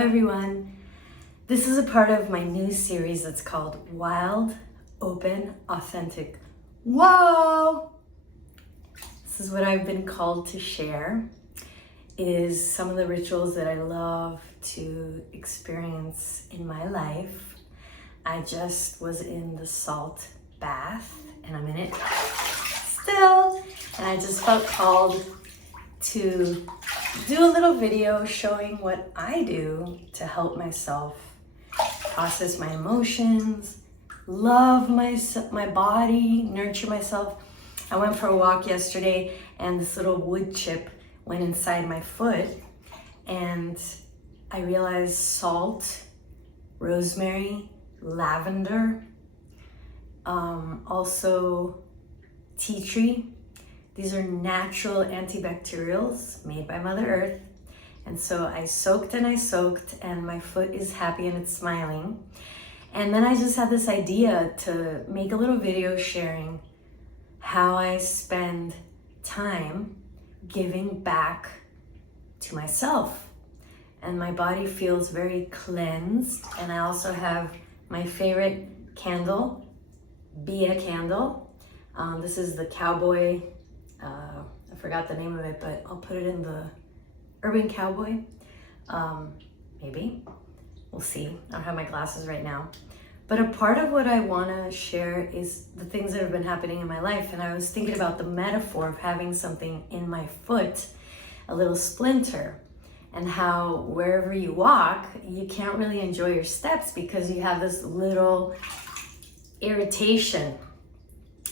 everyone. This is a part of my new series that's called Wild, Open, Authentic. Whoa! This is what I've been called to share, is some of the rituals that I love to experience in my life. I just was in the salt bath, and I'm in it still, and I just felt called to do a little video showing what I do to help myself process my emotions, love my body, nurture myself. I went for a walk yesterday and this little wood chip went inside my foot, and I realized salt, rosemary, lavender, also tea tree. These are natural antibacterials made by Mother Earth. And so I soaked and my foot is happy and it's smiling. And then I just had this idea to make a little video sharing how I spend time giving back to myself. And my body feels very cleansed. And I also have my favorite candle, Be a Candle. This is the cowboy, I forgot the name of it, but I'll put it in the Urban Cowboy. Maybe, we'll see. I don't have my glasses right now. But a part of what I wanna share is the things that have been happening in my life. And I was thinking about the metaphor of having something in my foot, a little splinter, and how wherever you walk, you can't really enjoy your steps because you have this little irritation.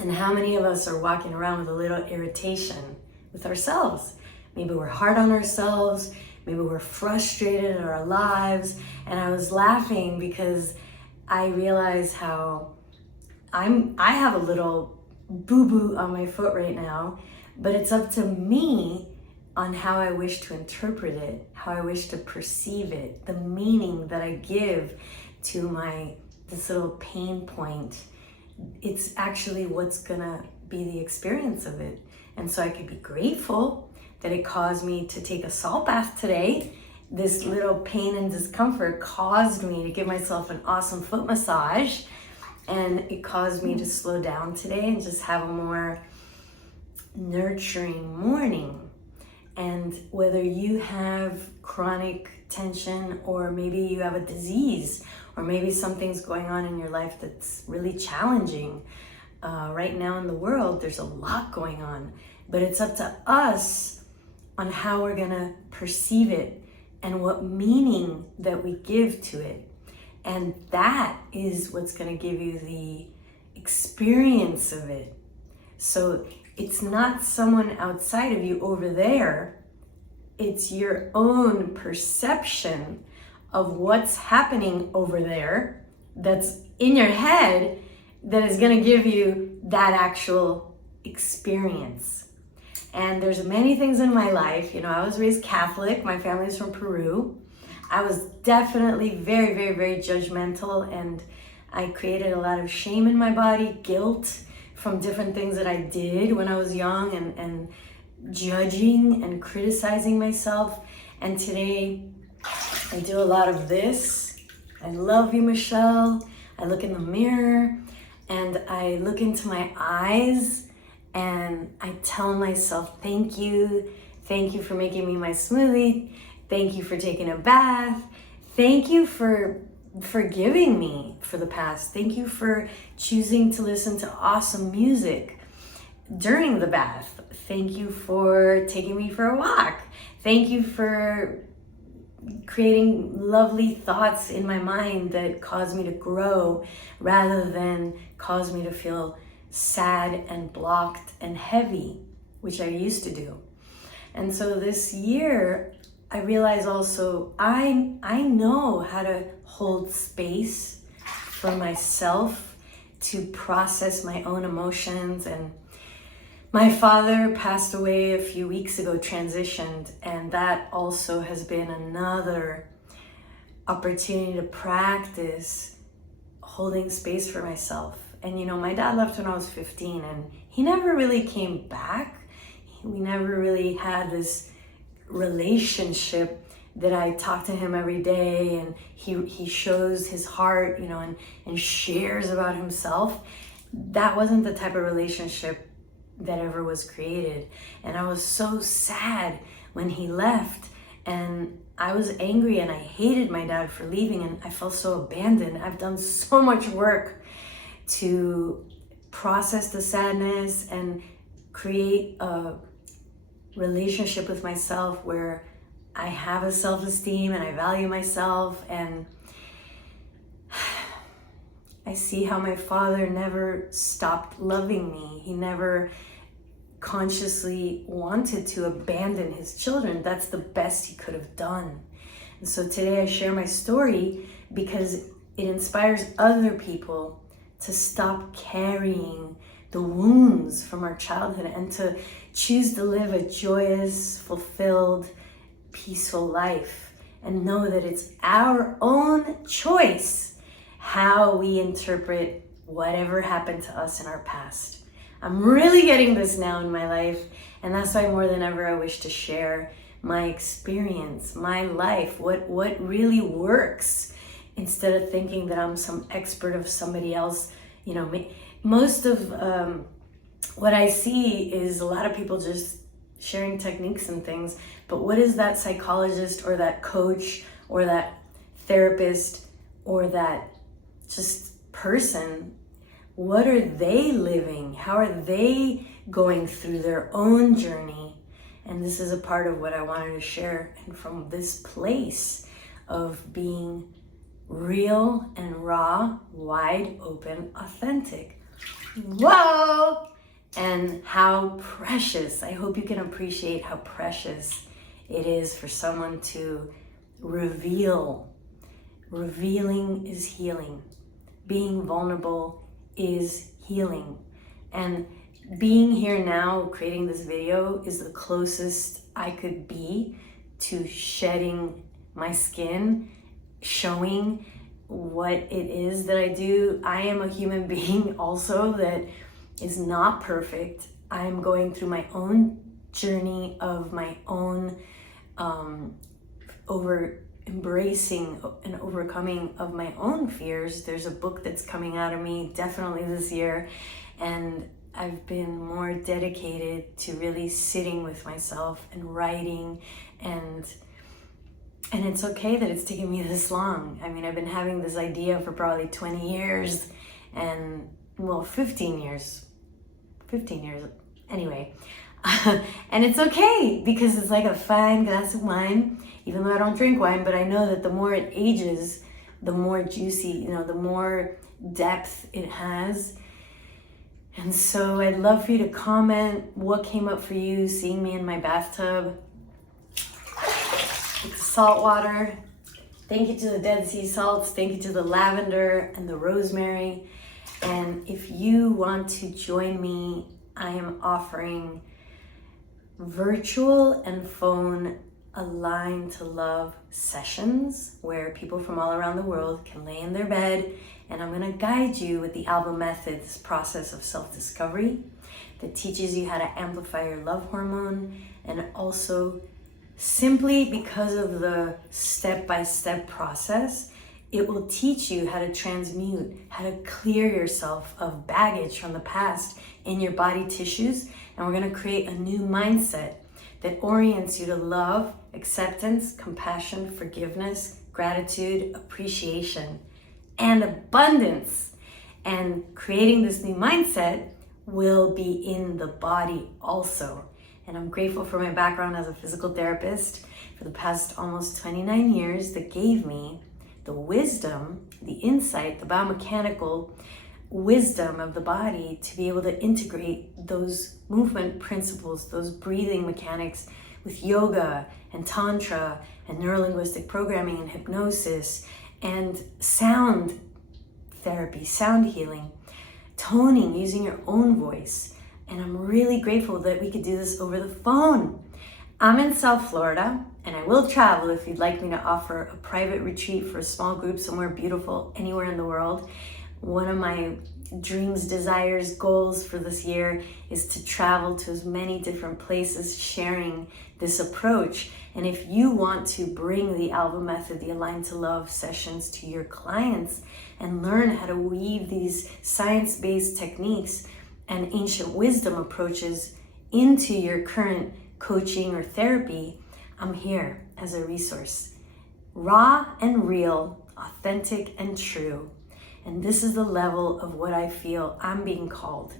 And how many of us are walking around with a little irritation with ourselves? Maybe we're hard on ourselves, maybe we're frustrated at our lives. And I was laughing because I realized how I have a little boo-boo on my foot right now, but it's up to me on how I wish to interpret it, how I wish to perceive it, the meaning that I give to this little pain point. It's actually what's gonna be the experience of it. And so I could be grateful that it caused me to take a salt bath today. This little pain and discomfort caused me to give myself an awesome foot massage, and it caused me to slow down today and just have a more nurturing morning. And whether you have chronic tension, or maybe you have a disease, or maybe something's going on in your life that's really challenging. Right now in the world, there's a lot going on, but it's up to us on how we're gonna perceive it and what meaning that we give to it. And that is what's gonna give you the experience of it. So it's not someone outside of you over there, it's your own perception of what's happening over there that's in your head that is gonna give you that actual experience. And there's many things in my life. You know, I was raised Catholic, my family's from Peru. I was definitely very, very, very judgmental, and I created a lot of shame in my body, guilt from different things that I did when I was young, and judging and criticizing myself. And today, I do a lot of this. I love you, Michelle. I look in the mirror and I look into my eyes and I tell myself, thank you. Thank you for making me my smoothie. Thank you for taking a bath. Thank you for forgiving me for the past. Thank you for choosing to listen to awesome music during the bath. Thank you for taking me for a walk. Thank you for creating lovely thoughts in my mind that cause me to grow rather than cause me to feel sad and blocked and heavy, which I used to do. And so this year, I realize also I know how to hold space for myself to process my own emotions. And my father passed away a few weeks ago, transitioned, and that also has been another opportunity to practice holding space for myself. And you know, my dad left when I was 15 and he never really came back. We never really had this relationship that I talk to him every day, and he shows his heart, you know, and shares about himself. That wasn't the type of relationship that ever was created. And I was so sad when he left, and I was angry, and I hated my dad for leaving, and I felt so abandoned. I've done so much work to process the sadness and create a relationship with myself where I have a self-esteem and I value myself, and I see how my father never stopped loving me. He never consciously wanted to abandon his children. That's the best he could have done. And so today I share my story because it inspires other people to stop carrying the wounds from our childhood and to choose to live a joyous, fulfilled, peaceful life, and know that it's our own choice how we interpret whatever happened to us in our past. I'm really getting this now in my life, and that's why more than ever I wish to share my experience, my life, what really works, instead of thinking that I'm some expert of somebody else. You know, most of what I see is a lot of people just sharing techniques and things, but what is that psychologist or that coach or that therapist or that just person, what are they living? How are they going through their own journey? And this is a part of what I wanted to share, and from this place of being real and raw, wide open, authentic. Whoa! And how precious, I hope you can appreciate how precious it is for someone to reveal. Revealing is healing. Being vulnerable is healing. And being here now, creating this video, is the closest I could be to shedding my skin, showing what it is that I do. I am a human being also that is not perfect. I am going through my own journey of my own embracing and overcoming of my own fears. There's a book that's coming out of me definitely this year, and I've been more dedicated to really sitting with myself and writing, and it's okay that it's taken me this long. I mean, I've been having this idea for probably 20 years, and well, 15 years anyway. And it's okay, because it's like a fine glass of wine, even though I don't drink wine, but I know that the more it ages, the more juicy, you know, the more depth it has. And so I'd love for you to comment what came up for you seeing me in my bathtub with the salt water. Thank you to the Dead Sea salts. Thank you to the lavender and the rosemary. And if you want to join me, I am offering virtual and phone Align to Love sessions where people from all around the world can lay in their bed, and I'm going to guide you with the ALVA Method, this process of self-discovery that teaches you how to amplify your love hormone, and also simply because of the step-by-step process, it will teach you how to transmute, how to clear yourself of baggage from the past in your body tissues. And we're going to create a new mindset that orients you to love, acceptance, compassion, forgiveness, gratitude, appreciation, and abundance. And creating this new mindset will be in the body also. And I'm grateful for my background as a physical therapist for the past almost 29 years that gave me the wisdom, the insight, the biomechanical wisdom of the body to be able to integrate those movement principles, those breathing mechanics with yoga and tantra and neurolinguistic programming and hypnosis and sound therapy, sound healing, toning, using your own voice. And I'm really grateful that we could do this over the phone. I'm in South Florida, and I will travel if you'd like me to offer a private retreat for a small group somewhere beautiful anywhere in the world. One of my dreams, desires, goals for this year is to travel to as many different places sharing this approach. And if you want to bring the ALVA Method, the Align to Love sessions to your clients and learn how to weave these science-based techniques and ancient wisdom approaches into your current coaching or therapy, I'm here as a resource. Raw and real, authentic and true. And this is the level of what I feel I'm being called.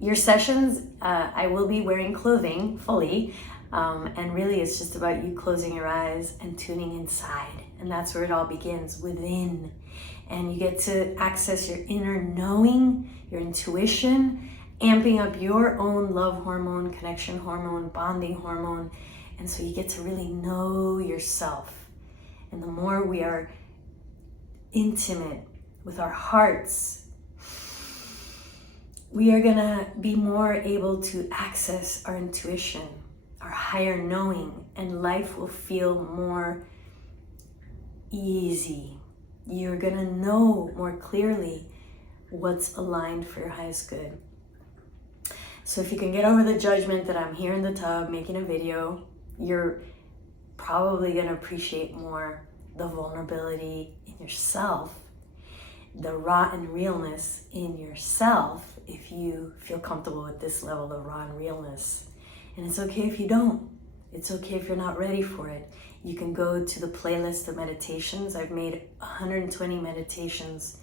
Your sessions, I will be wearing clothing fully, and really it's just about you closing your eyes and tuning inside. And that's where it all begins, within. And you get to access your inner knowing, your intuition, amping up your own love hormone, connection hormone, bonding hormone. And so you get to really know yourself. And the more we are intimate with our hearts, we are gonna be more able to access our intuition, our higher knowing, and life will feel more easy. You're gonna know more clearly what's aligned for your highest good. So if you can get over the judgment that I'm here in the tub making a video, you're probably gonna appreciate more the vulnerability in yourself, the raw and realness in yourself, if you feel comfortable with this level of raw and realness. And it's okay if you don't. It's okay if you're not ready for it. You can go to the playlist of meditations. I've made 120 meditations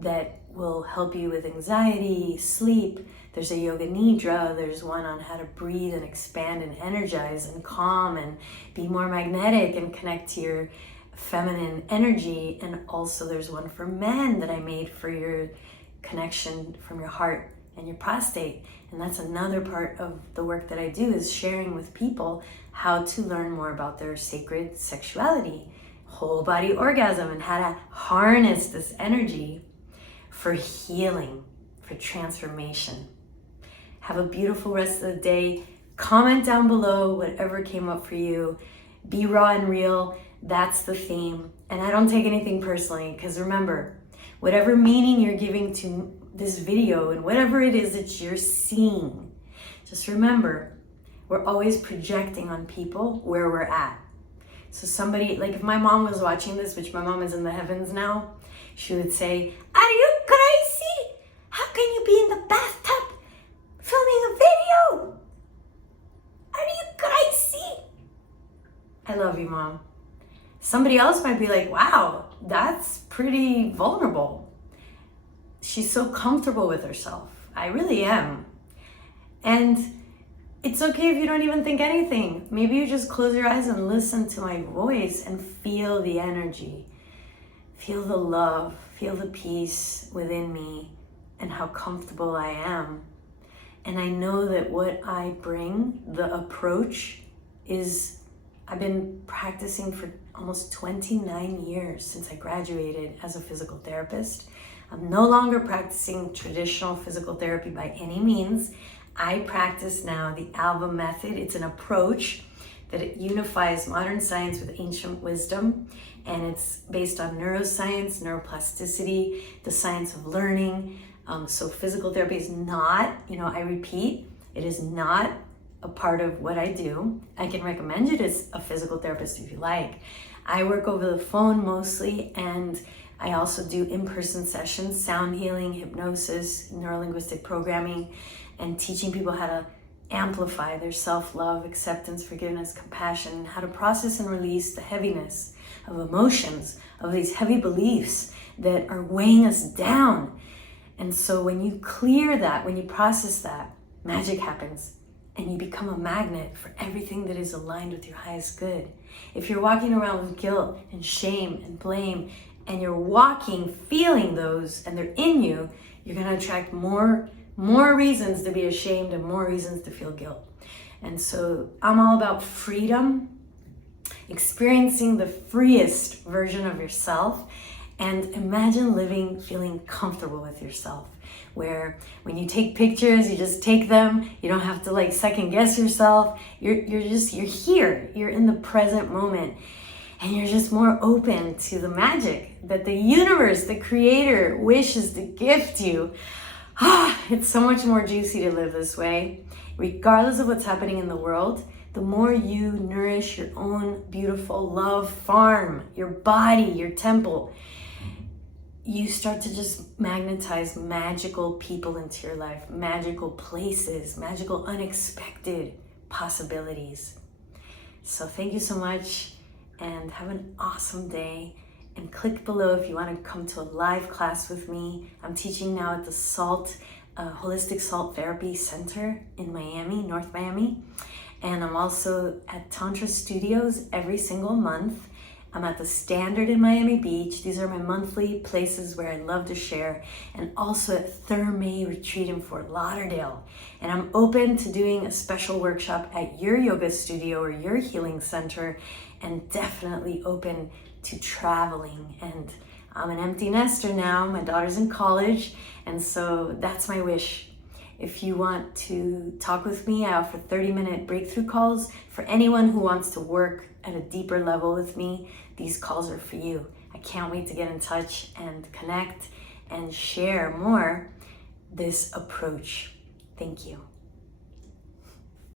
that will help you with anxiety, sleep. There's a yoga nidra. There's one on how to breathe and expand and energize and calm and be more magnetic and connect to your feminine energy. And also there's one for men that I made for your connection from your heart and your prostate. And that's another part of the work that I do, is sharing with people how to learn more about their sacred sexuality, whole body orgasm, and how to harness this energy for healing, for transformation. Have a beautiful rest of the day. Comment down below whatever came up for you. Be raw and real. That's the theme. And I don't take anything personally, because remember, whatever meaning you're giving to this video and whatever it is that you're seeing, just remember, we're always projecting on people where we're at. So somebody, like if my mom was watching this, which my mom is in the heavens now, she would say, "Are you crazy? How can you be in the bathtub filming a video? Are you crazy?" I love you, Mom. Somebody else might be like, "Wow, that's pretty vulnerable. She's so comfortable with herself." I really am. And it's okay if you don't even think anything. Maybe you just close your eyes and listen to my voice and feel the energy. Feel the love, feel the peace within me and how comfortable I am. And I know that what I bring, the approach, is I've been practicing for almost 29 years since I graduated as a physical therapist. I'm no longer practicing traditional physical therapy by any means. I practice now the ALVA Method. It's an approach that it unifies modern science with ancient wisdom, and it's based on neuroscience, neuroplasticity, the science of learning. So physical therapy is not, I repeat, it is not a part of what I do. I can recommend you to a physical therapist if you like. I work over the phone mostly, and I also do in-person sessions, sound healing, hypnosis, neurolinguistic programming, and teaching people how to amplify their self-love, acceptance, forgiveness, compassion, how to process and release the heaviness of emotions, of these heavy beliefs that are weighing us down. And so when you clear that, when you process that, magic happens. And you become a magnet for everything that is aligned with your highest good. If you're walking around with guilt and shame and blame, and you're walking, feeling those, and they're in you, you're gonna attract more reasons to be ashamed and more reasons to feel guilt. And so I'm all about freedom, experiencing the freest version of yourself, and imagine living, feeling comfortable with yourself, where when you take pictures, you just take them. You don't have to second guess yourself. You're here. You're in the present moment. and you're just more open to the magic that the universe, the creator, wishes to gift you. It's so much more juicy to live this way. Regardless of what's happening in the world, the more you nourish your own beautiful love farm, your body, your temple, you start to just magnetize magical people into your life, magical places, magical unexpected possibilities. So thank you so much, and have an awesome day. And click below if you want to come to a live class with me. I'm teaching now at the Holistic Salt Therapy Center in Miami, North Miami. And I'm also at Tantra Studios every single month. I'm at the Standard in Miami Beach. These are my monthly places where I love to share. And also at Therme Retreat in Fort Lauderdale. And I'm open to doing a special workshop at your yoga studio or your healing center, and definitely open to traveling. And I'm an empty nester now. My daughter's in college, and so that's my wish. If you want to talk with me, I offer 30-minute breakthrough calls. For anyone who wants to work at a deeper level with me, these calls are for you. I can't wait to get in touch and connect and share more this approach. Thank you.